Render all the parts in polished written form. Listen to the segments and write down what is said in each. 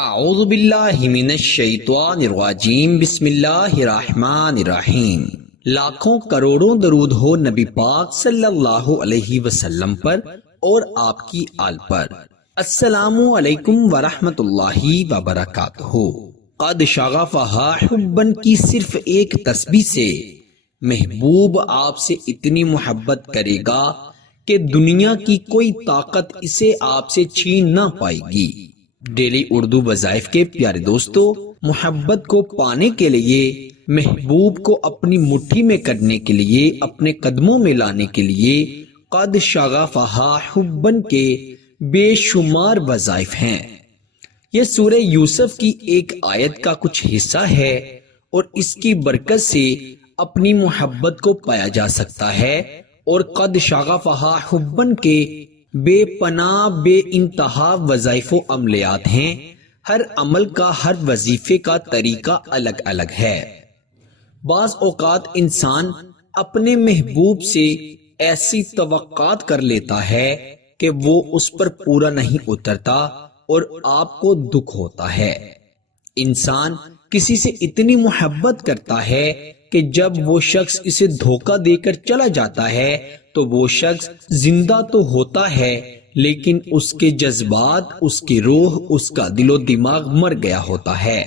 اعوذ باللہ من الشیطان الرجیم بسم اللہ الرحمن الرحیم۔ لاکھوں کروڑوں درود ہو نبی پاک صلی اللہ علیہ وسلم پر اور آپ کی آل پر۔ السلام علیکم ورحمۃ اللہ وبرکاتہ۔ قد شغفہا حباً کی صرف ایک تسبیح سے محبوب آپ سے اتنی محبت کرے گا کہ دنیا کی کوئی طاقت اسے آپ سے چھین نہ پائے گی۔ ڈیلی اردو وظائف کے پیارے دوستو، محبت کو پانے کے لیے، محبوب کو اپنی مٹھی میں کرنے کے لیے، اپنے قدموں میں لانے کے لیے قد شغفہا حباً کے بے شمار وظائف ہیں۔ یہ سورہ یوسف کی ایک آیت کا کچھ حصہ ہے اور اس کی برکت سے اپنی محبت کو پایا جا سکتا ہے، اور قد شغفہا حباً کے بے پناہ بے انتہا وظائف و عملیات ہیں۔ ہر عمل کا، ہر وظیفے کا طریقہ الگ الگ ہے۔ بعض اوقات انسان اپنے محبوب سے ایسی توقعات کر لیتا ہے کہ وہ اس پر پورا نہیں اترتا اور آپ کو دکھ ہوتا ہے۔ انسان کسی سے اتنی محبت کرتا ہے کہ جب وہ شخص اسے دھوکہ دے کر چلا جاتا ہے تو وہ شخص زندہ تو ہوتا ہے لیکن اس کے جذبات، اس کی روح، اس کا دل و دماغ مر گیا ہوتا ہے۔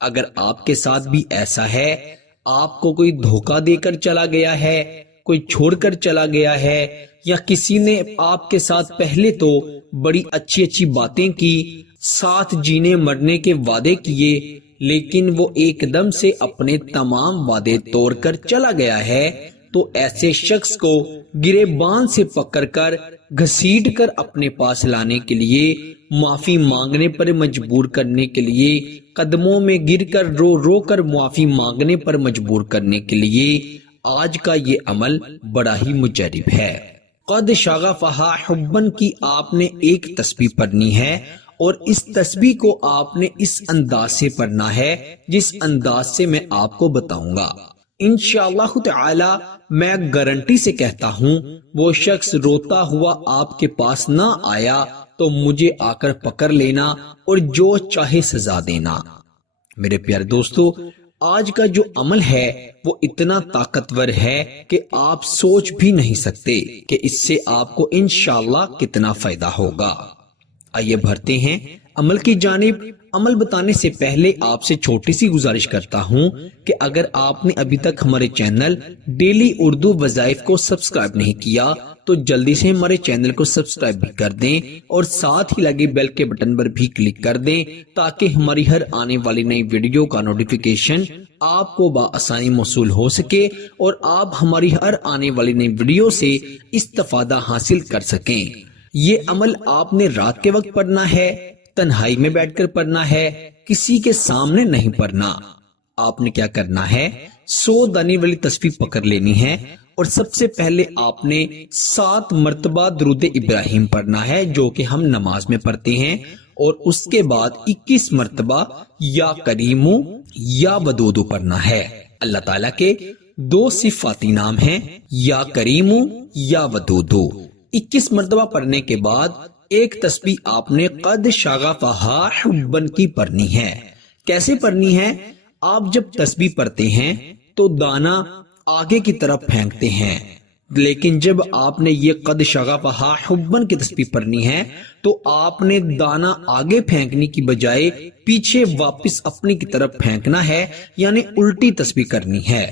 اگر آپ کے ساتھ بھی ایسا ہے، آپ کو کوئی دھوکہ دے کر چلا گیا ہے، کوئی چھوڑ کر چلا گیا ہے، یا کسی نے آپ کے ساتھ پہلے تو بڑی اچھی اچھی باتیں کی، ساتھ جینے مرنے کے وعدے کیے، لیکن وہ ایک دم سے اپنے تمام وعدے توڑ کر چلا گیا ہے، تو ایسے شخص کو گریبان سے پکڑ کر گھسیٹ کر اپنے پاس لانے کے لیے، معافی مانگنے پر مجبور کرنے کے لیے، قدموں میں گر کر رو رو کر معافی مانگنے پر مجبور کرنے کے لیے آج کا یہ عمل بڑا ہی مجرب ہے۔ قد شغفہا حباً کی آپ نے ایک تسبیح پڑھنی ہے، اور اس تسبیح کو آپ نے اس انداز سے پڑھنا ہے جس انداز سے میں آپ کو بتاؤں گا۔ انشاءاللہ تعالی میں گارنٹی سے کہتا ہوں، وہ شخص روتا ہوا آپ کے پاس نہ آیا تو مجھے آ کر پکڑ لینا اور جو چاہے سزا دینا۔ میرے پیارے دوستو، آج کا جو عمل ہے وہ اتنا طاقتور ہے کہ آپ سوچ بھی نہیں سکتے کہ اس سے آپ کو انشاءاللہ کتنا فائدہ ہوگا۔ آئیے بڑھتے ہیں عمل کی جانب۔ عمل بتانے سے پہلے آپ سے چھوٹی سی گزارش کرتا ہوں کہ اگر آپ نے ابھی تک ہمارے چینل ڈیلی اردو وظائف کو سبسکرائب نہیں کیا تو جلدی سے ہمارے چینل کو سبسکرائب بھی کر دیں، اور ساتھ ہی لگے بیل کے بٹن پر بھی کلک کر دیں تاکہ ہماری ہر آنے والی نئی ویڈیو کا نوٹیفیکیشن آپ کو بآسانی موصول ہو سکے اور آپ ہماری ہر آنے والی نئی ویڈیو سے استفادہ حاصل کر سکیں۔ یہ عمل آپ نے رات کے وقت پڑھنا ہے، تنہائی میں بیٹھ کر پڑھنا ہے، کسی کے سامنے نہیں پڑھنا۔ آپ نے کیا کرنا ہے، 100 دانے والی تسبیح پکڑ لینی ہے، اور سب سے پہلے آپ نے 7 مرتبہ درود ابراہیم پڑھنا ہے جو کہ ہم نماز میں پڑھتے ہیں، اور اس کے بعد 21 مرتبہ یا کریمو یا ودودو پڑھنا ہے۔ اللہ تعالیٰ کے 2 صفاتی نام ہیں، یا کریمو یا ودودو۔ 21 مرتبہ پڑھنے کے بعد ایک تسبیح آپ نے قد شغفہا حباً کی پڑھنی ہے۔ کیسے پڑھنی ہے؟ آپ جب تسبیح پڑھتے ہیں تو دانا آگے کی طرف پھینکتے ہیں، لیکن جب آپ نے یہ قد شغفہا حباً کی تسبیح پڑھنی ہے تو آپ نے دانا آگے پھینکنے کی بجائے پیچھے واپس اپنی کی طرف پھینکنا ہے، یعنی الٹی تسبیح کرنی ہے۔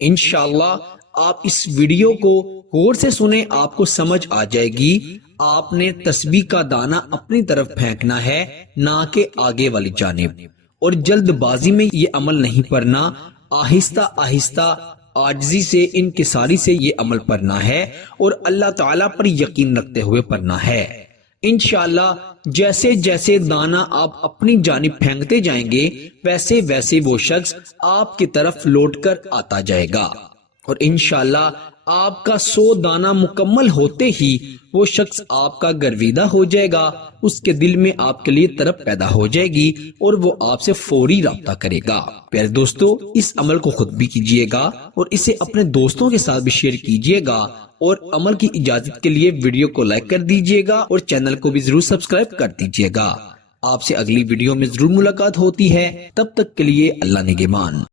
انشاءاللہ آپ اس ویڈیو کو غور سے سنیں، آپ کو سمجھ آ جائے گی۔ آپ نے تسبیح کا دانہ اپنی طرف پھینکنا ہے، نہ کہ آگے والی جانب، اور جلد بازی میں یہ عمل نہیں پڑھنا، آہستہ آہستہ عاجزی سے، انکساری سے یہ عمل پڑھنا ہے، اور اللہ تعالیٰ پر یقین رکھتے ہوئے پڑھنا ہے۔ انشاءاللہ جیسے جیسے دانہ آپ اپنی جانب پھینکتے جائیں گے ویسے ویسے وہ شخص آپ کی طرف لوٹ کر آتا جائے گا، اور انشاءاللہ آپ کا 100 دانہ مکمل ہوتے ہی وہ شخص آپ کا گرویدہ ہو جائے گا، اس کے دل میں آپ کے لیے طلب پیدا ہو جائے گی اور وہ آپ سے فوری رابطہ کرے گا۔ پیارے دوستو، اس عمل کو خود بھی کیجئے گا اور اسے اپنے دوستوں کے ساتھ بھی شیئر کیجئے گا، اور عمل کی اجازت کے لیے ویڈیو کو لائک کر دیجئے گا اور چینل کو بھی ضرور سبسکرائب کر دیجئے گا۔ آپ سے اگلی ویڈیو میں ضرور ملاقات ہوتی ہے، تب تک کے لیے اللہ نگہبان۔